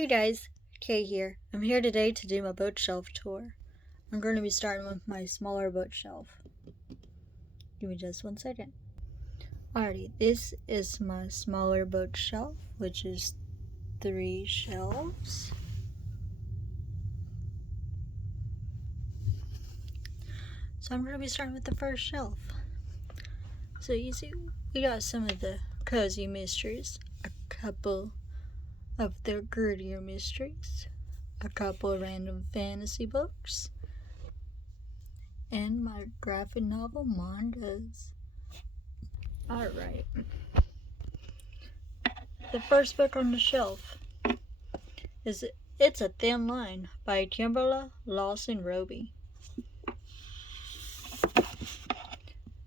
Hey guys, Kay here. I'm here today to do my bookshelf tour. I'm going to be starting with my smaller bookshelf. Give me just 1 second. Alrighty, this is my smaller bookshelf, which is 3 shelves. So I'm going to be starting with the first shelf. So you see, we got some of the cozy mysteries, a couple of the grittier mysteries, a couple of random fantasy books, and my graphic novel mangas. Alright. The first book on the shelf is It's a Thin Line by Kimberly Lawson Roby.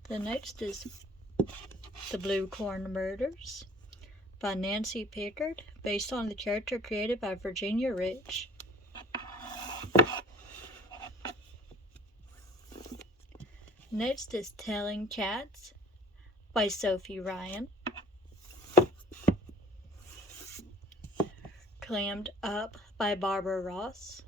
The next is The Blue Corn Murders by Nancy Pickard, based on the character created by Virginia Rich. Next is Telling Cats by Sophie Ryan. Clammed Up by Barbara Ross.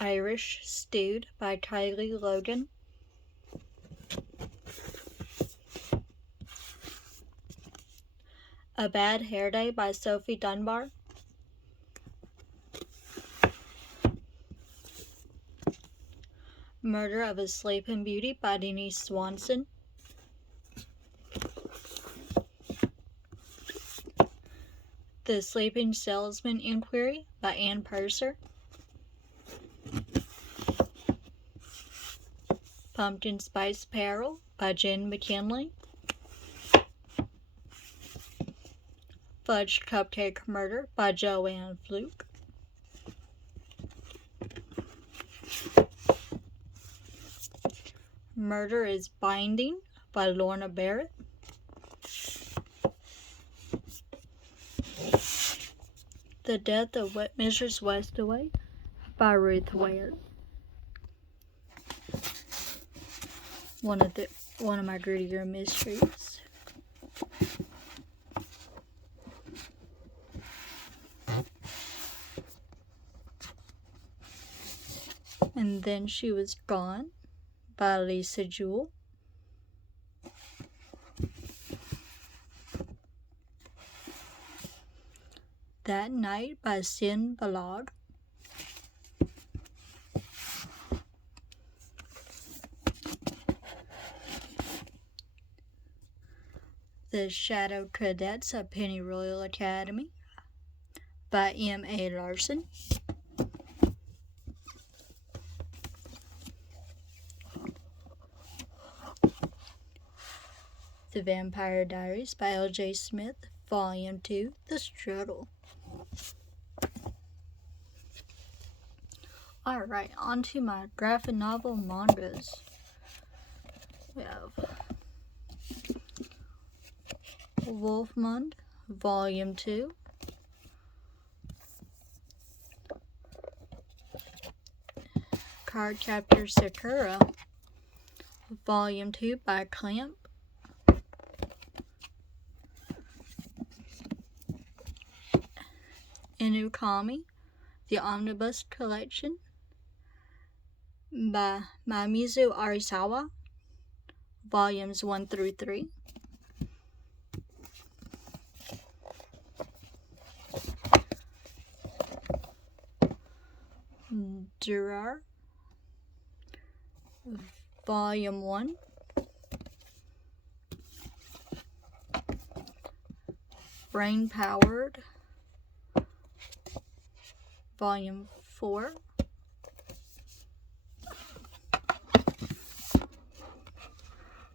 Irish Stewed by Kylie Logan. A Bad Hair Day by Sophie Dunbar. Murder of a Sleeping Beauty by Denise Swanson. The Sleeping Salesman Inquiry by Ann Purser. Pumpkin Spice Peril by Jen McKinley. Fudge Cupcake Murder by Joanne Fluke. Murder is Binding by Lorna Barrett. The Death of Mrs. Westaway by Ruth Ware. One of my grittier mysteries. And Then She Was Gone by Lisa Jewell. That Night by Sin Balog. The Shadow Cadets of Pennyroyal Academy by M.A. Larson. The Vampire Diaries by L.J. Smith, Volume 2, The Struggle. Alright, on to my graphic novel mangas. We have Wolfmund, Volume 2. Cardcaptor Sakura, Volume 2 by Clamp. Inukami, the Omnibus Collection by Mamizu Arisawa, Volumes 1 through 3. Durar, Volume 1. Brain Powered, Volume 4.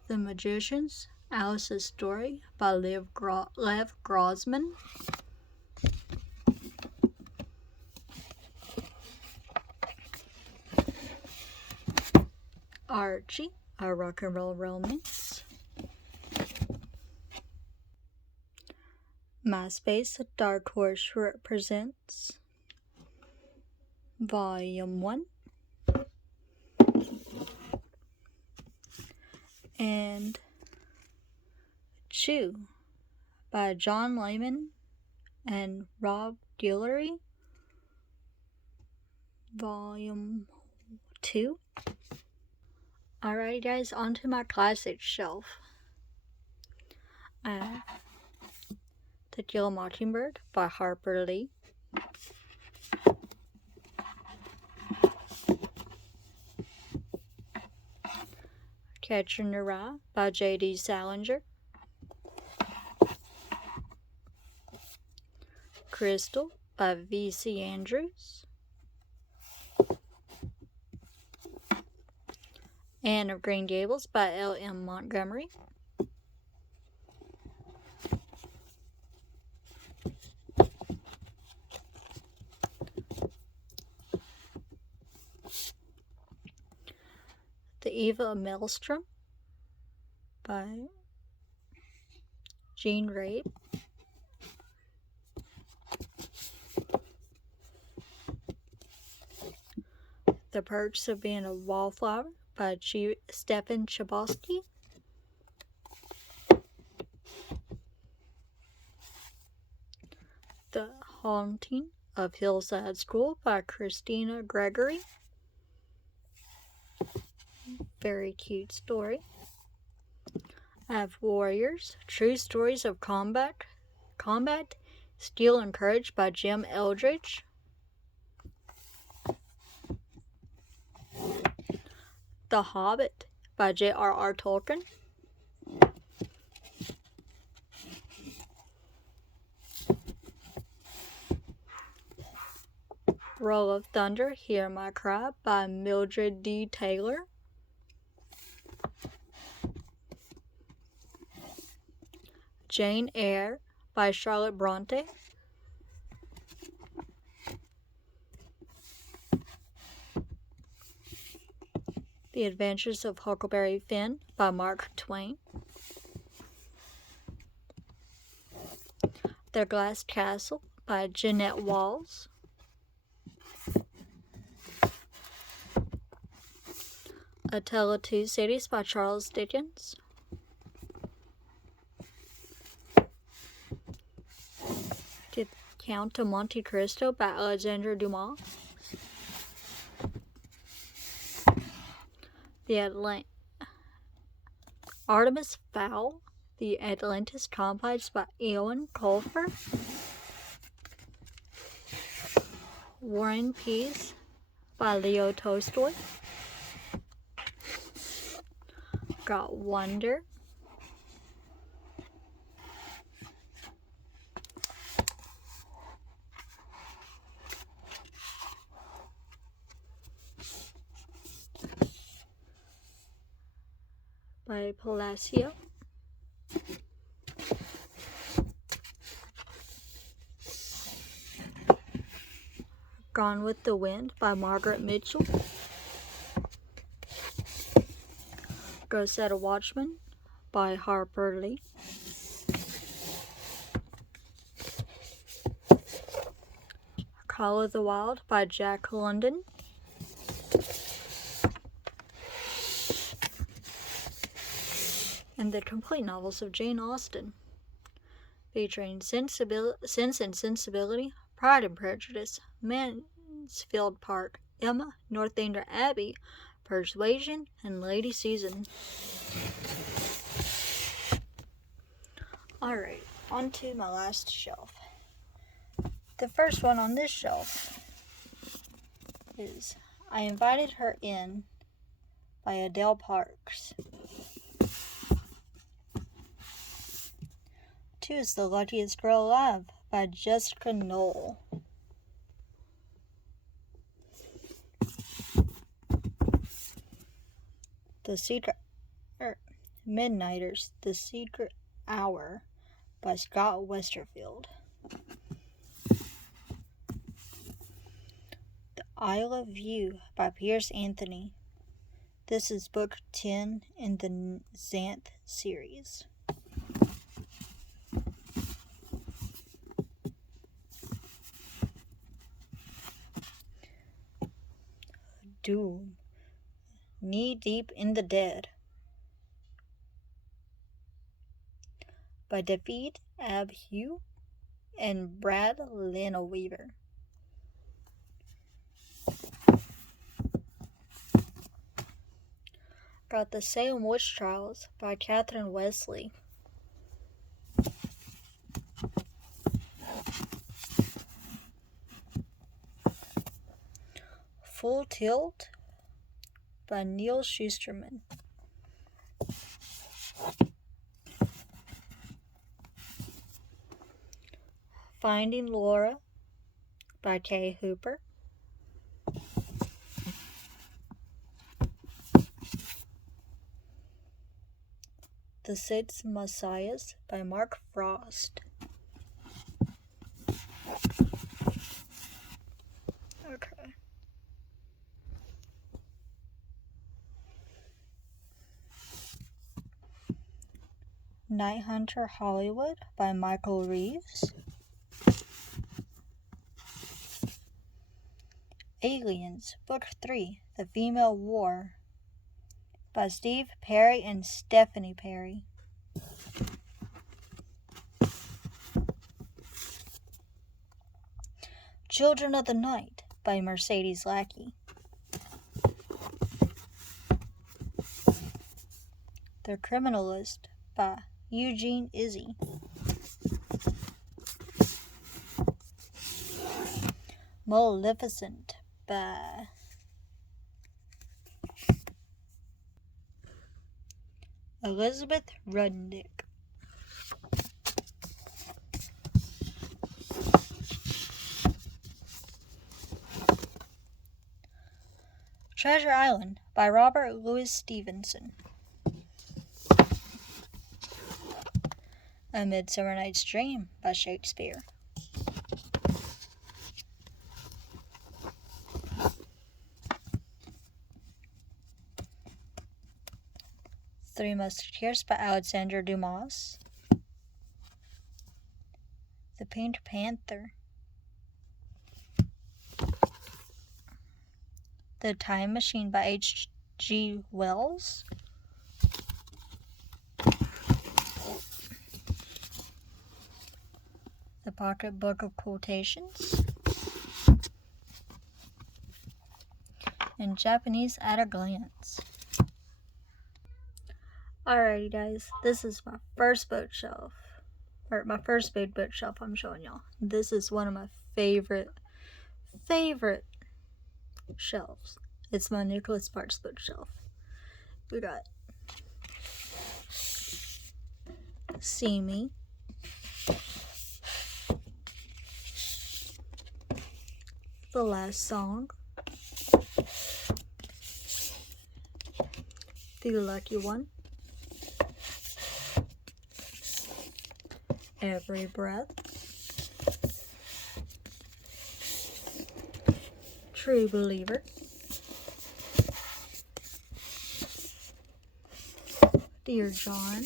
The Magicians, Alice's Story by Lev Grossman. Archie, A Rock and Roll Romance. MySpace, Dark Horse Represents, Volume 1. and Chew by John Layman and Rob Guillory, Volume 2. Alright guys, onto my classic shelf. I have To Kill a Mockingbird by Harper Lee, Catcher in the Rye by J.D. Salinger, Crystal by V.C. Andrews, Anne of Green Gables by L.M. Montgomery, The Eva Maelstrom by Jean Rabe, The Perks of Being a Wallflower by Stephen Chbosky, The Haunting of Hillside School by Christina Gregory. Very cute story. I have Warriors, True Stories of Combat, Steel and Courage by Jim Eldridge. The Hobbit by J.R.R. Tolkien. Roll of Thunder, Hear My Cry by Mildred D. Taylor. Jane Eyre by Charlotte Bronte. The Adventures of Huckleberry Finn by Mark Twain. The Glass Castle by Jeanette Walls. A Tale of Two Cities by Charles Dickens. The Count of Monte Cristo by Alexandre Dumas. Artemis Fowl, The Atlantis Complex by Eoin Colfer. War and Peace by Leo Tolstoy. Got Wonder by Palacio. Gone with the Wind by Margaret Mitchell. Go Set a Watchman by Harper Lee. Call of the Wild by Jack London. And the complete novels of Jane Austen, featuring Sense and Sensibility, Pride and Prejudice, Mansfield Park, Emma, Northanger Abbey, Persuasion, and Lady Susan. Alright, on to my last shelf. The first one on this shelf is I Invited Her In by Adele Parks. 2 is The Luckiest Girl Alive by Jessica Knoll. Midnighters, The Secret Hour by Scott Westerfield. The Isle of View by Pierce Anthony. This is book 10 in the Xanth series. Doom, Knee Deep in the Dead by David Abhue and Brad Lanoweaver. Got The Salem Witch Trials by Catherine Wesley. Full Tilt by Neil Schusterman. Finding Laura by Kay Hooper. The Six Messiahs by Mark Frost. Okay. Night Hunter Hollywood by Michael Reeves. Aliens, Book 3, The Female War by Steve Perry and Stephanie Perry. Children of the Night by Mercedes Lackey. The Criminalist by Eugene Izzy. Maleficent by Elizabeth Rudnick. Treasure Island by Robert Louis Stevenson. A Midsummer Night's Dream by Shakespeare. Three Musketeers by Alexandre Dumas. The Pink Panther. The Time Machine by H.G. Wells. The Pocket Book of Quotations. And Japanese at a Glance. Alrighty guys, this is my first bookshelf. Or my first big bookshelf I'm showing y'all. This is one of my favorite shelves. It's my Nicholas Sparks bookshelf. We got See Me, The Last Song, The Lucky One, Every Breath, True Believer, Dear John,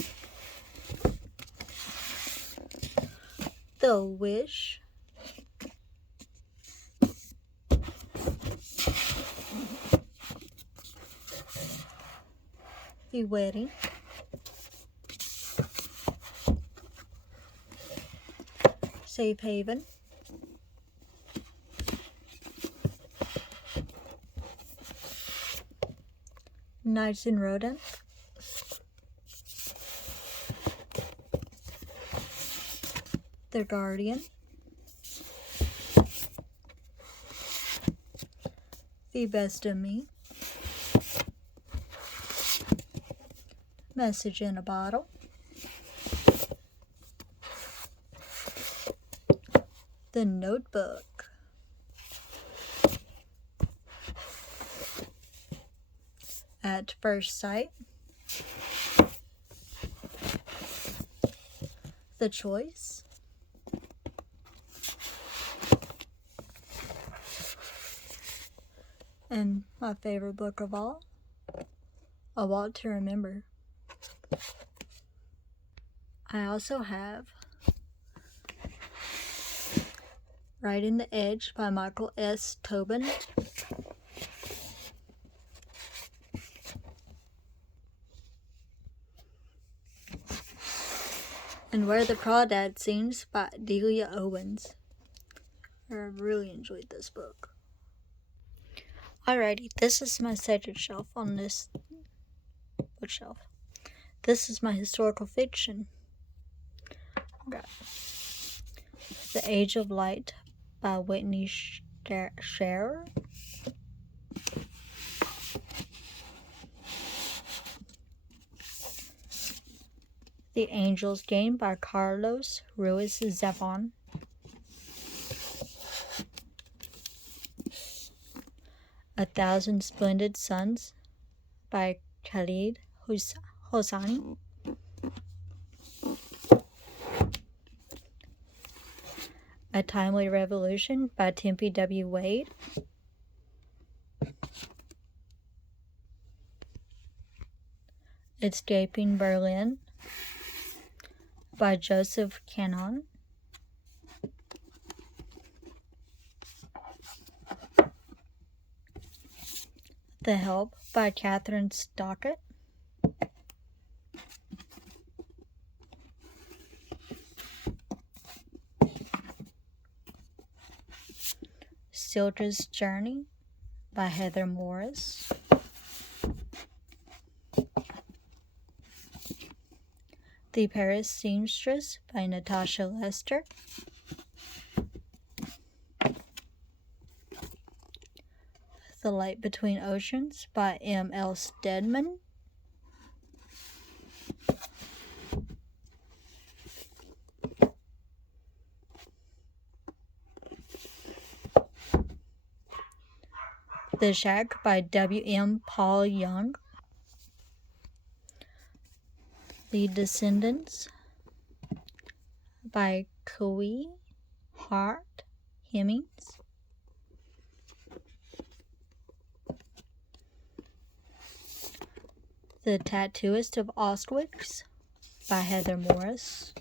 The Wish, The Wedding, Safe Haven, Knights in Rodent, The Guardian, The Best of Me, Message in a Bottle, The Notebook, At First Sight, The Choice, and my favorite book of all, A Walk to Remember. I also have Right in the Edge by Michael S. Tobin. And Where the Crawdad Sings by Delia Owens. I really enjoyed this book. Alrighty, this is my second shelf on this bookshelf. This is my historical fiction. Got The Age of Light by Whitney Scherer. The Angel's Game by Carlos Ruiz Zafón. A Thousand Splendid Suns by Khalid Hosseini. A Timely Revolution by Tempe W. Wade. Escaping Berlin by Joseph Cannon. The Help by Catherine Stockett. Sildra's Journey by Heather Morris. The Paris Seamstress by Natasha Lester. The Light Between Oceans by M.L. Stedman. The Shack by W.M. Paul Young. The Descendants by Cui Hart Hemmings. The Tattooist of Auschwitz by Heather Morris.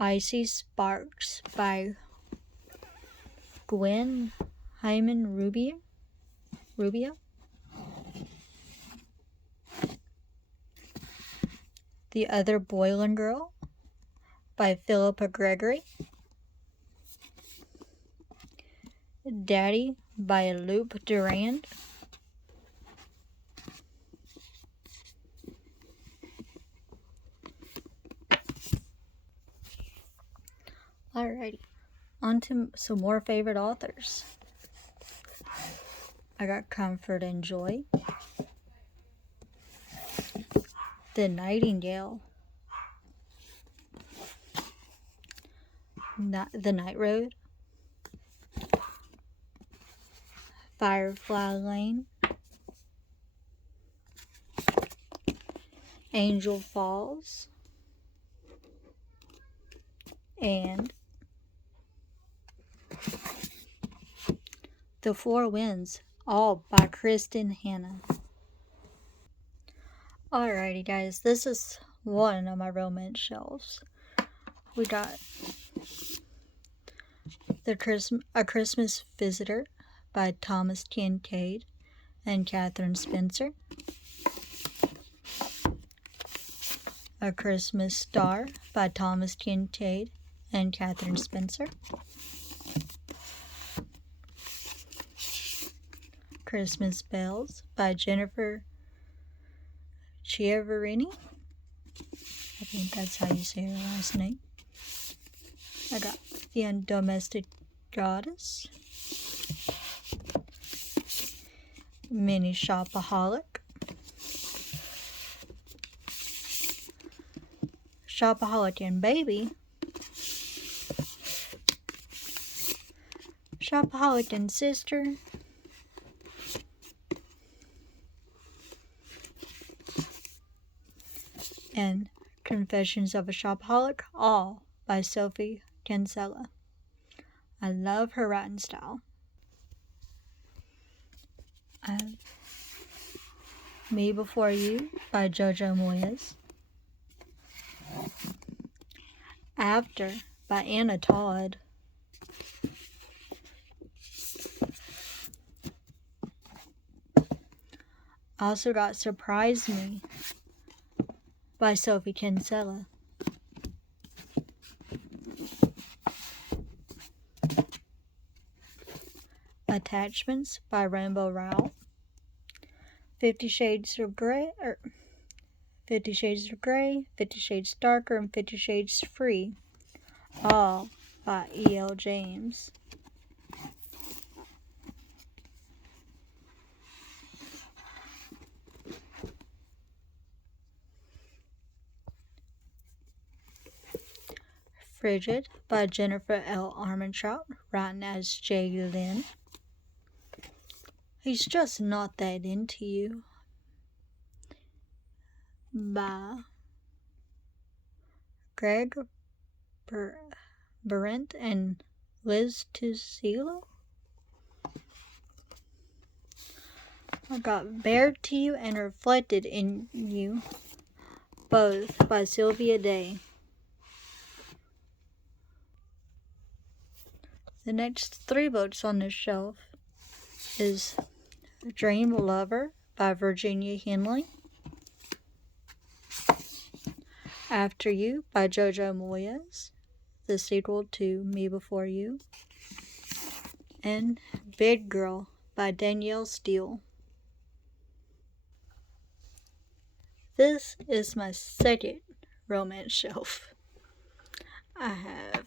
Icy Sparks by Gwen Hyman Rubio. The Other Boylan Girl by Philippa Gregory. Daddy by Lupe Durand. Alrighty, on to some more favorite authors. I got Comfort and Joy. The Nightingale. The Night Road. Firefly Lane. Angel Falls. And The Four Winds, all by Kristen Hanna. Alrighty guys, this is one of my romance shelves. We got A Christmas Visitor by Thomas Kincaid and Catherine Spencer. A Christmas Star by Thomas Kincaid and Catherine Spencer. Christmas Bells by Jennifer Chiaverini. I think that's how you say her last name. I got The Undomestic Goddess. Mini Shopaholic. Shopaholic and Baby. Shopaholic and Sister. And Confessions of a Shopaholic, all by Sophie Kinsella. I love her writing style. Me Before You by Jojo Moyes. After by Anna Todd. Also got Surprise Me by Sophie Kinsella. Attachments by Rainbow Rowell. 50 Shades of Grey, 50 Shades of Grey, 50 Shades Darker, and 50 Shades Free, all by E.L. James. Frigid by Jennifer L. Armentrout, written as J. Lynn. He's Just Not That Into You by Greg Berendt and Liz Tucilo. I got Bared to You and Reflected in You, both by Sylvia Day. The next 3 books on this shelf is Dream Lover by Virginia Henley, After You by Jojo Moyes, the sequel to Me Before You, and Big Girl by Danielle Steele. This is my second romance shelf. I have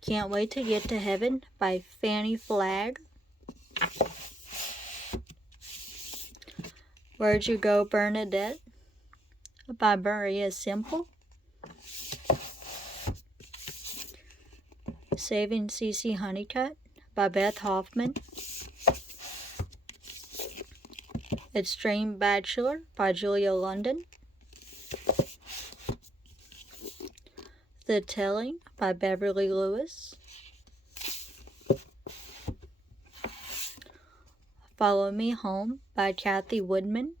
Can't Wait to Get to Heaven by Fanny Flagg, Where'd You Go, Bernadette by Maria Simple, Saving C.C. Honeycutt by Beth Hoffman, Extreme Bachelor by Julia London, The Telling by Beverly Lewis, Follow Me Home by Kathy Woodman,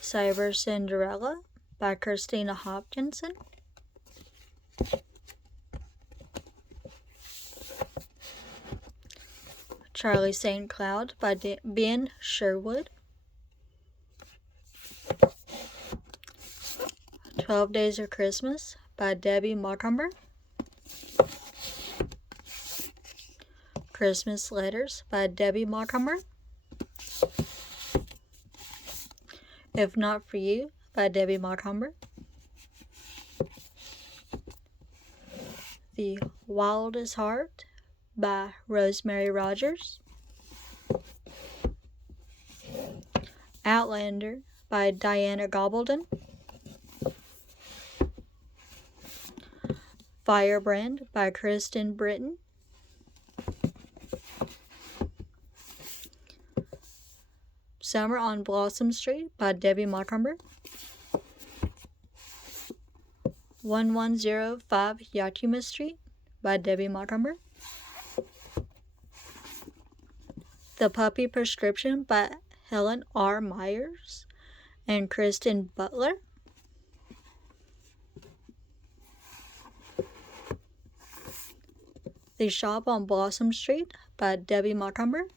Cyber Cinderella by Christina Hopkinson, Charlie St. Cloud by Ben Sherwood, 12 Days of Christmas by Debbie Macomber, Christmas Letters by Debbie Macomber, If Not For You by Debbie Macomber, The Wildest Heart by Rosemary Rogers, Outlander by Diana Gobaldon, Firebrand by Kristen Britton, Summer on Blossom Street by Debbie Macomber, 1105 Yakima Street by Debbie Macomber, The Puppy Prescription by Helen R. Myers and Kristen Butler, The Shop on Blossom Street by Debbie Macomber,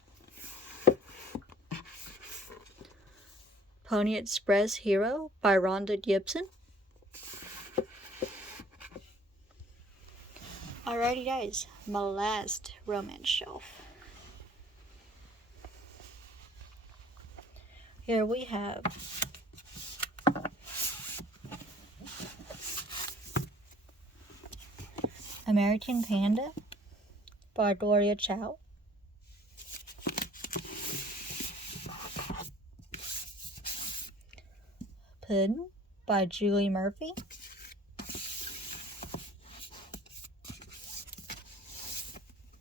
Pony Express Hero by Rhonda Gibson. Alrighty guys, my last romance shelf. Here we have American Panda by Gloria Chow, Puddin' by Julie Murphy,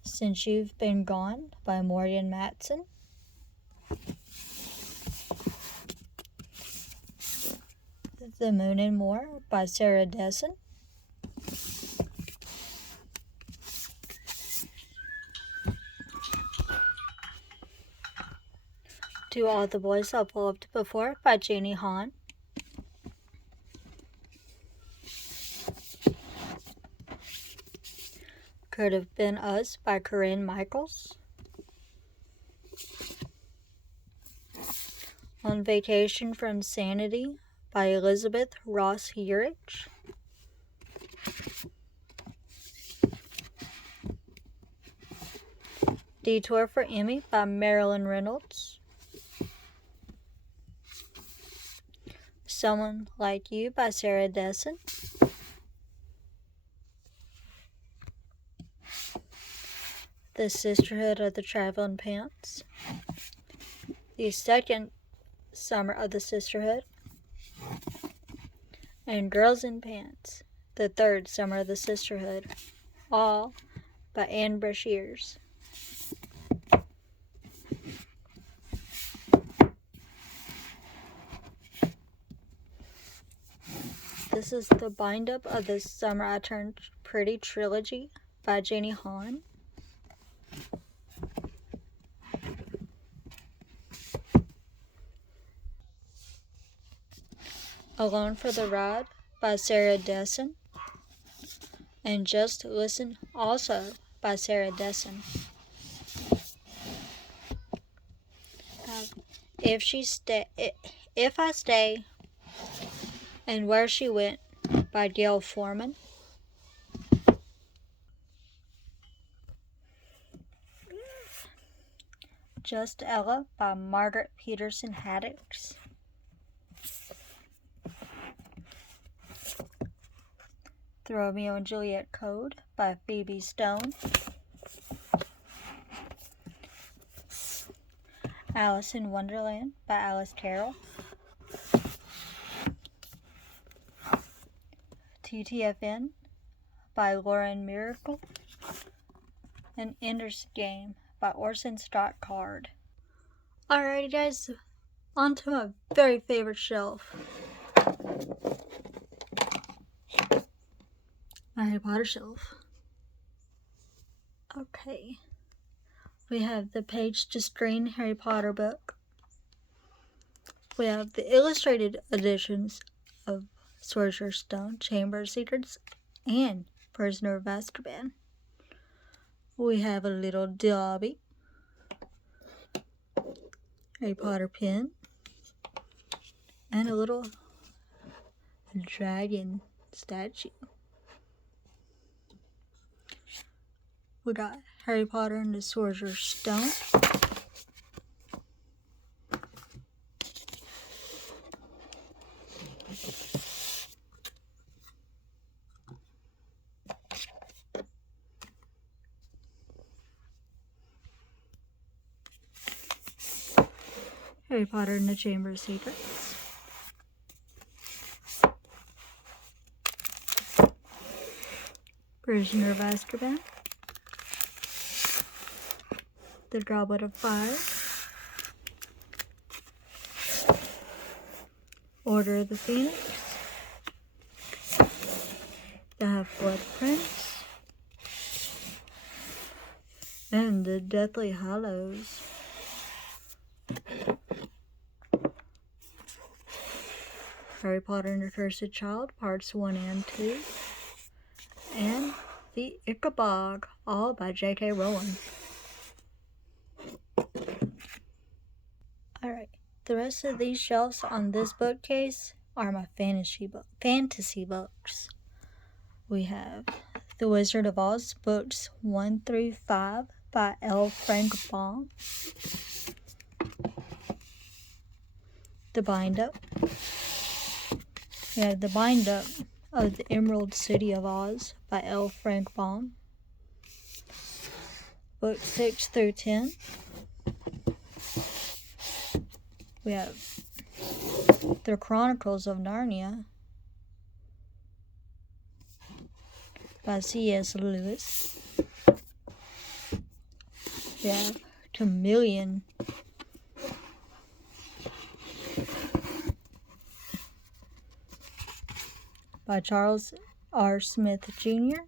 Since You've Been Gone by Morgan Matson, The Moon and More by Sarah Dessen, To All the Boys I've Loved Before by Janie Hahn, Could Have Been Us by Corinne Michaels. On Vacation from Sanity by Elizabeth Ross Urich. Detour for Emmy by Marilyn Reynolds. Someone Like You by Sarah Dessen. The Sisterhood of the Traveling Pants. The second summer of the Sisterhood. And Girls in Pants, the third summer of the Sisterhood. All by Anne Brashears. This is the bind-up of the Summer I Turned Pretty trilogy by Jenny Han. Alone for the Ride by Sarah Dessen. And Just Listen, also by Sarah Dessen. If I Stay and Where She Went by Gail Foreman. Just Ella by Margaret Peterson Haddix. The Romeo and Juliet Code by Phoebe Stone. Alice in Wonderland by Alice Carroll. TTFN by Lauren Miracle. And Ender's Game by Orson Scott Card. Alrighty guys, on to my very favorite shelf. My Harry Potter shelf. Okay. We have the page to screen Harry Potter book. We have the illustrated editions of Sorcerer's Stone, Chamber of Secrets, and Prisoner of Azkaban. We have a little Dobby, Harry Potter pin, and a little dragon statue. We got Harry Potter and the Sorcerer's Stone. Harry Potter and the Chamber of Secrets. Prisoner of Azkaban. The Goblet of Fire. Order of the Phoenix. The Half-Blood Prince. And the Deathly Hallows. Harry Potter and the Cursed Child, Parts 1 and 2. And the Ichabod, all by J.K. Rowling. Alright, the rest of these shelves on this bookcase are my fantasy books. We have The Wizard of Oz, books 1 through 5 by L. Frank Baum. The bind-up. We have the bind-up of The Emerald City of Oz by L. Frank Baum. Books 6 through 10. We have The Chronicles of Narnia by C.S. Lewis. We have Chameleon by Charles R. Smith, Jr.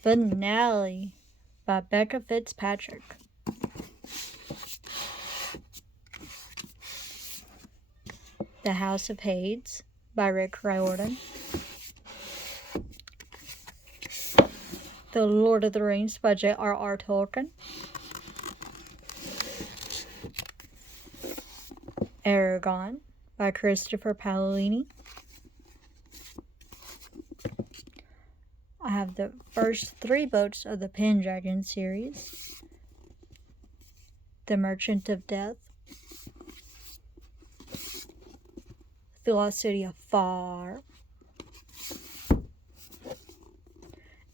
Finale by Becca Fitzpatrick. The House of Hades by Rick Riordan. The Lord of the Rings by J.R.R. Tolkien. Aragon by Christopher Paolini. I have the first 3 books of the Pendragon series. The Merchant of Death, The Lost City of Far,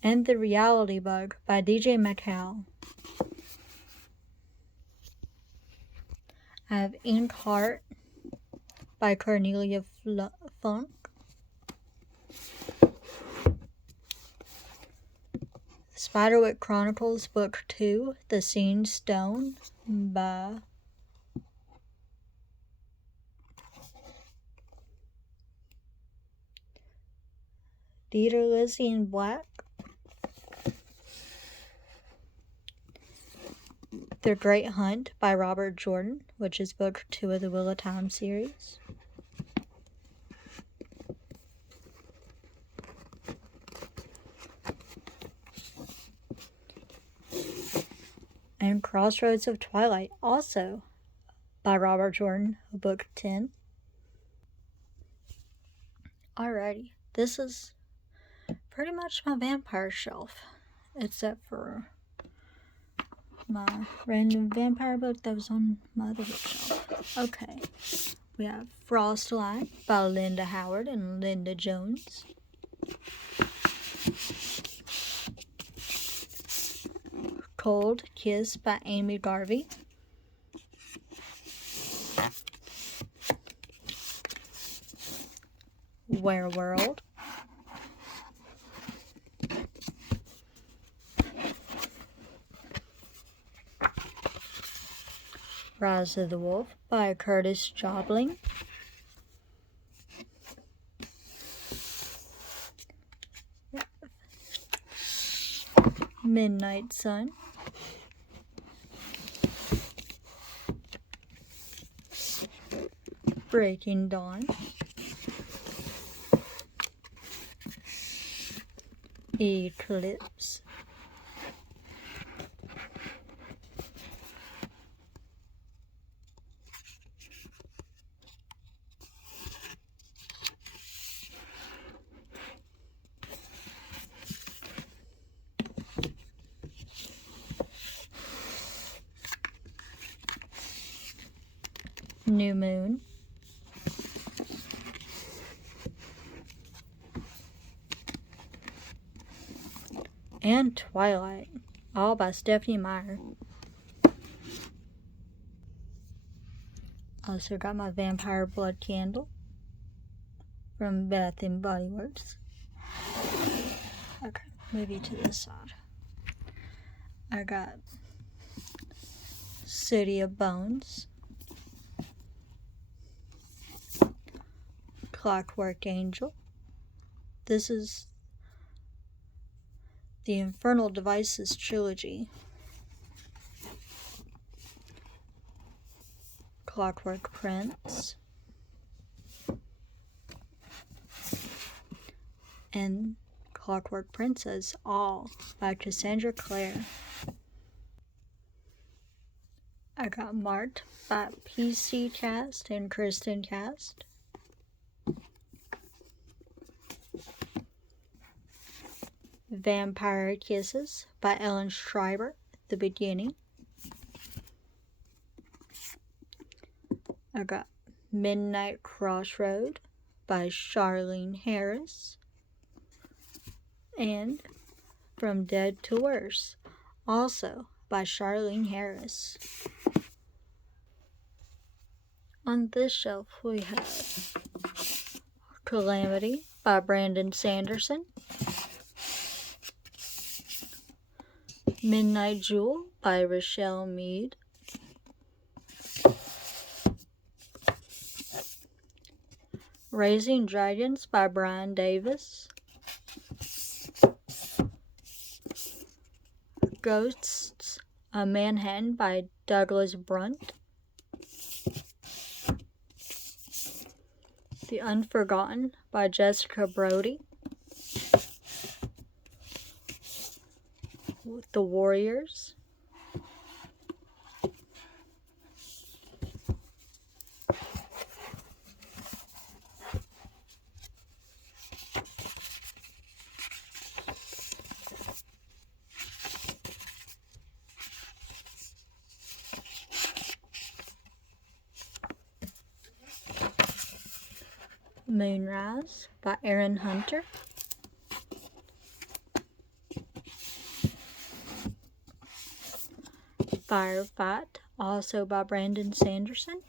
and The Reality Bug by DJ McCall. I have Inkheart by Cornelia Funk. Spiderwick Chronicles Book 2, The Seen Stone by Dieter Lizzie and Black. The Great Hunt by Robert Jordan, which is book 2 of the Wheel of Time series. And Crossroads of Twilight, also by Robert Jordan, book 10. Alrighty, this is pretty much my vampire shelf, except for my random vampire book that was on my other bookshelf. Okay, we have Frostlight by Linda Howard and Linda Jones. Cold Kiss by Amy Garvey. Werewolf. Rise of the Wolf by Curtis Jobling. Midnight Sun. Breaking Dawn. Eclipse. New Moon. And Twilight, all by Stephanie Meyer. Also got my Vampire Blood Candle from Bath and Body Works. Okay, move you to this side. I got City of Bones, Clockwork Angel. This is the Infernal Devices trilogy. Clockwork Prince. And Clockwork Princess, all by Cassandra Clare. I got marked by PC Cast and Kristen Cast. Vampire Kisses by Ellen Schreiber, the beginning. I got Midnight Crossroad by Charlene Harris. And From Dead to Worse, also by Charlene Harris. On this shelf we have Calamity by Brandon Sanderson. Midnight Jewel by Rochelle Mead. Raising Dragons by Brian Davis. Ghosts of Manhattan by Douglas Brunt. The Unforgotten by Jessica Brody. The Warriors. Moonrise by Aaron Hunter. Firefight, also by Brandon Sanderson.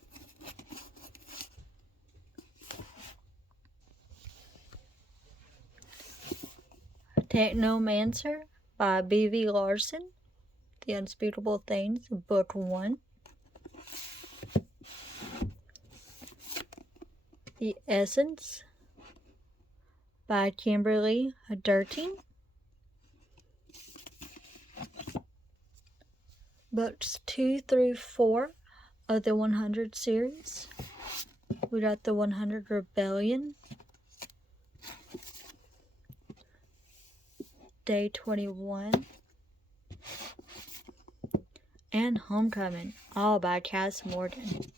Technomancer by B.V. Larson. The Unspeakable Things, Book 1. The Essence by Kimberly Durteen. Books 2 through 4 of the 100 series. We got the 100 Rebellion, Day 21, and Homecoming, all by Cass Morgan.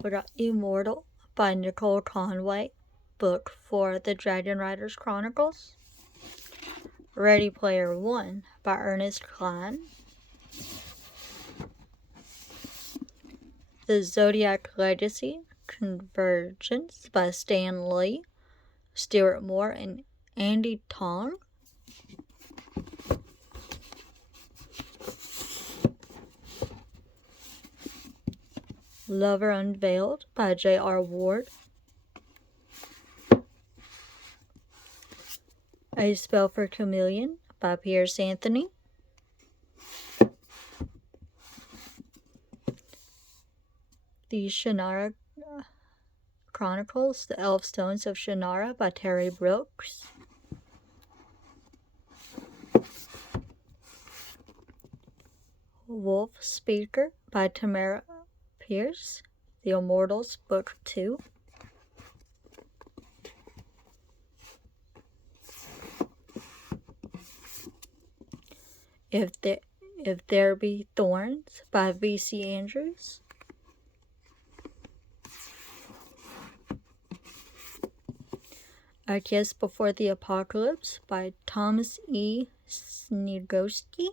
We got Immortal by Nicole Conway, Book 4 of the Dragon Riders Chronicles. Ready Player One by Ernest Cline. The Zodiac Legacy, Convergence by Stan Lee, Stuart Moore, and Andy Tong. Lover Unveiled by J.R. Ward. A Spell for Chameleon by Pierce Anthony. The Shannara Chronicles, The Elf Stones of Shannara by Terry Brooks. Wolf Speaker by Tamara Pierce, The Immortals, Book 2. If There Be Thorns by V.C. Andrews. A Kiss Before the Apocalypse by Thomas E. Sniegoski.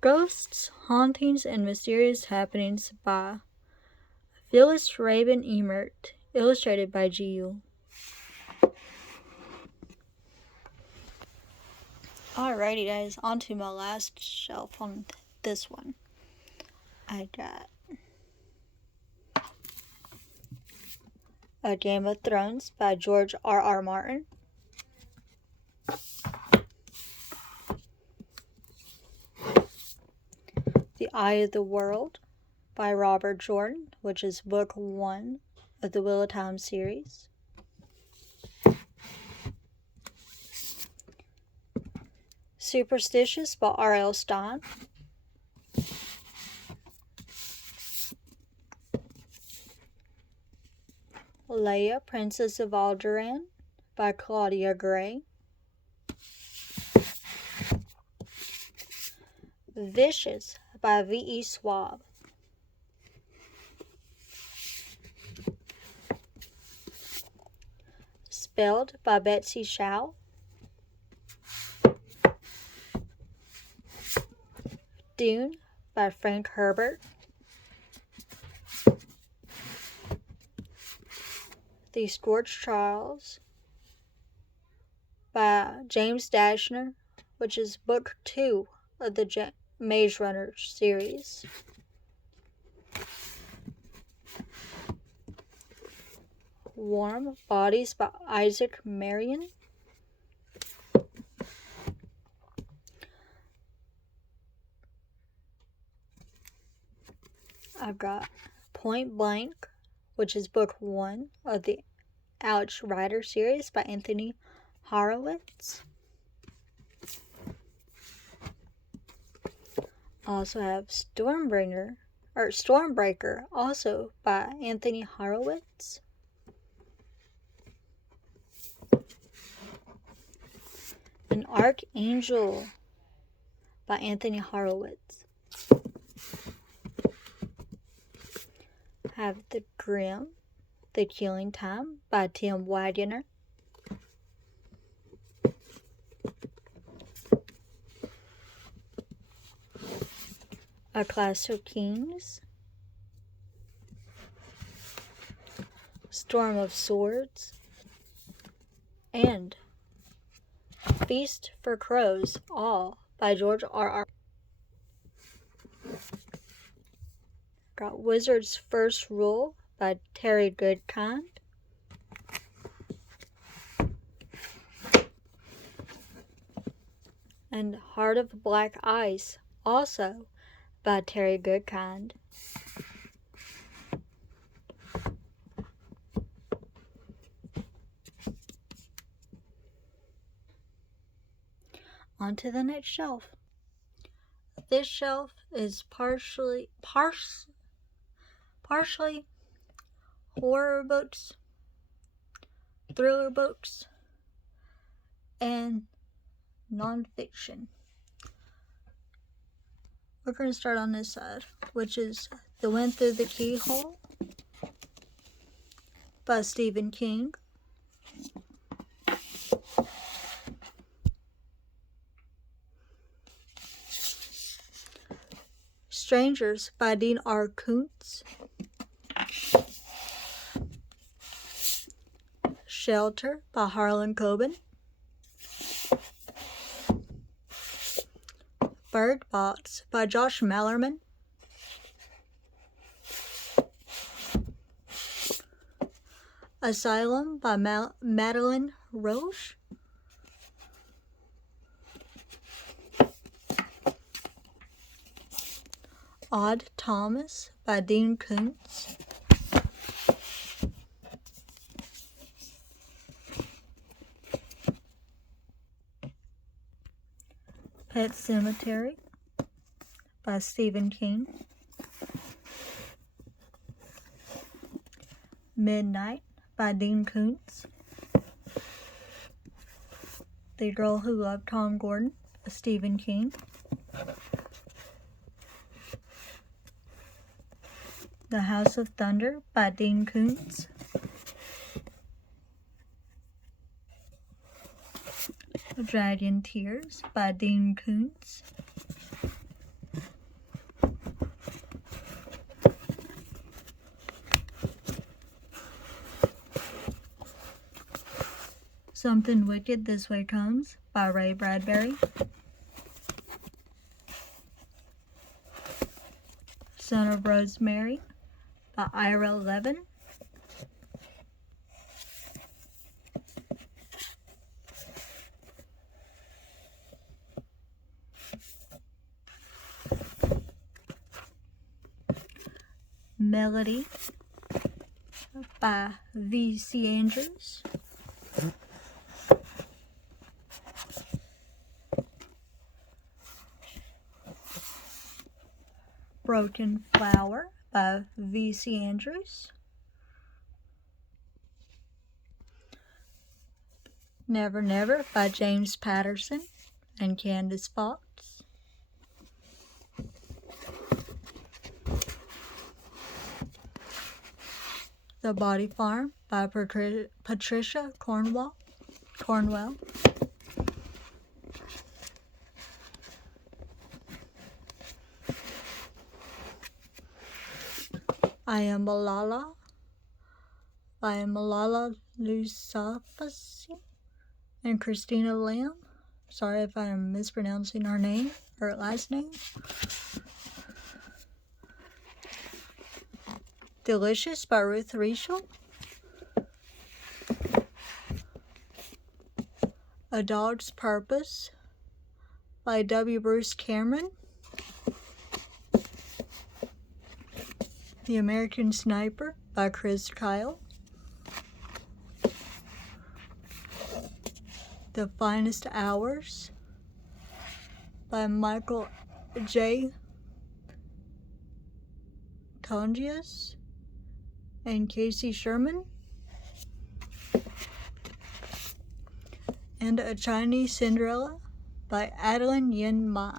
Ghosts, Hauntings, and Mysterious Happenings by Phyllis Rabin Emert, illustrated by G.U. Alrighty guys, on to my last shelf on this one. I got A Game of Thrones by George R.R. Martin. The Eye of the World by Robert Jordan, which is Book 1 of the Wheel of Time series. Superstitious by R.L. Stein. Leia, Princess of Alderaan by Claudia Gray. Vicious by V.E. Schwab. Spelled by Betsy Shao. Dune by Frank Herbert. The Scorched Trials by James Dashner, which is Book 2 of the Maze Runner series. Warm Bodies by Isaac Marion. I've got Point Blank, which is Book 1 of the Alex Rider series by Anthony Horowitz. Also have Stormbreaker, also by Anthony Horowitz. An Archangel by Anthony Horowitz. Have The Grimm, The Killing Time by Tim Wagner. A Clash of Kings. Storm of Swords. And Feast for Crows, all by George R.R. Got Wizard's First Rule by Terry Goodkind. And Heart of Black Ice, also by Terry Goodkind. On to the next shelf. This shelf is partially horror books, thriller books, and nonfiction. We're going to start on this side, which is The Wind Through the Keyhole by Stephen King. Strangers by Dean R. Koontz. Shelter by Harlan Coben. Bird Box by Josh Malerman. Asylum by Madeline Roche. Odd Thomas by Dean Koontz. Pet Sematary by Stephen King. Midnight by Dean Koontz. The Girl Who Loved Tom Gordon by Stephen King. The House of Thunder by Dean Koontz. Dragon Tears by Dean Koontz. Something Wicked This Way Comes by Ray Bradbury. Son of Rosemary by Ira Levin. Melody by V.C. Andrews. Broken Flower by V.C. Andrews. Never Never by James Patterson and Candace Fox. The Body Farm by Patricia Cornwell. I Am Malala by Malala Yousafzai and Christina Lamb. Sorry if I am mispronouncing her name, her last name. Delicious by Ruth Rieschel. A Dog's Purpose by W. Bruce Cameron. The American Sniper by Chris Kyle. The Finest Hours by Michael J. Tongius and Casey Sherman, and A Chinese Cinderella by Adeline Yin Ma.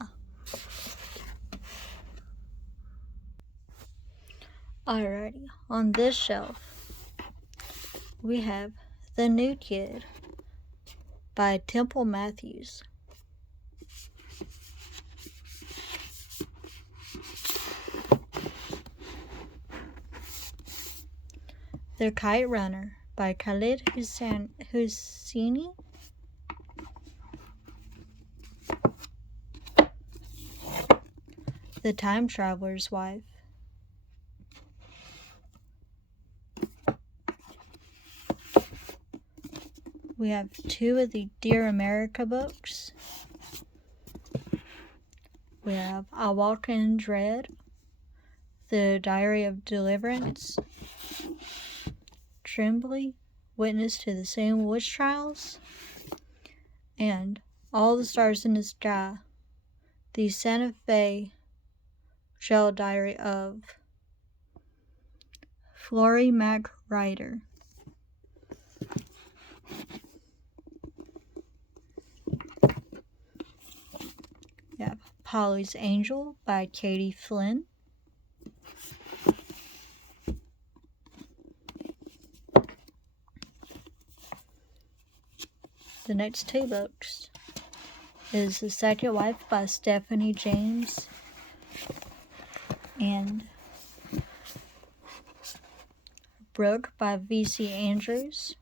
Alrighty, on this shelf we have The New Kid by Temple Matthews. The Kite Runner by Khalid Husseini. The Time Traveler's Wife. We have two of the Dear America books. We have I Walk in Dread, The Diary of Deliverance, Trembly, Witness to the Salem Witch Trials, and All the Stars in the Sky, The Santa Fe Jail Diary of Flory Mac Ryder. We have Polly's Angel by Katie Flynn. The next two books is The Second Wife by Stephanie James and Brooke by V.C. Andrews.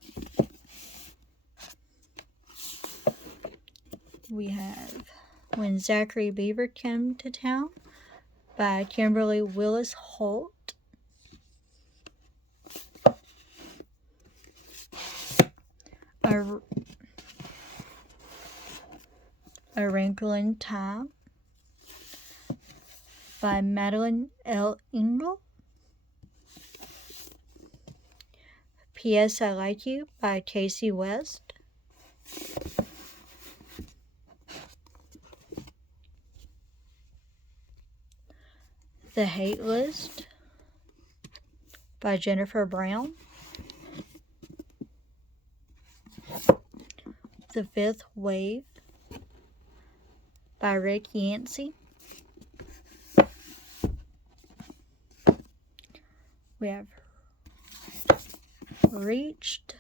We have When Zachary Beaver Came to Town by Kimberly Willis Holt. A Wrinkle in Time by Madeline L. Ingle. P.S. I Like You by Casey West. The Hate List by Jennifer Brown. The Fifth Wave by Rick Yancey. We have Reached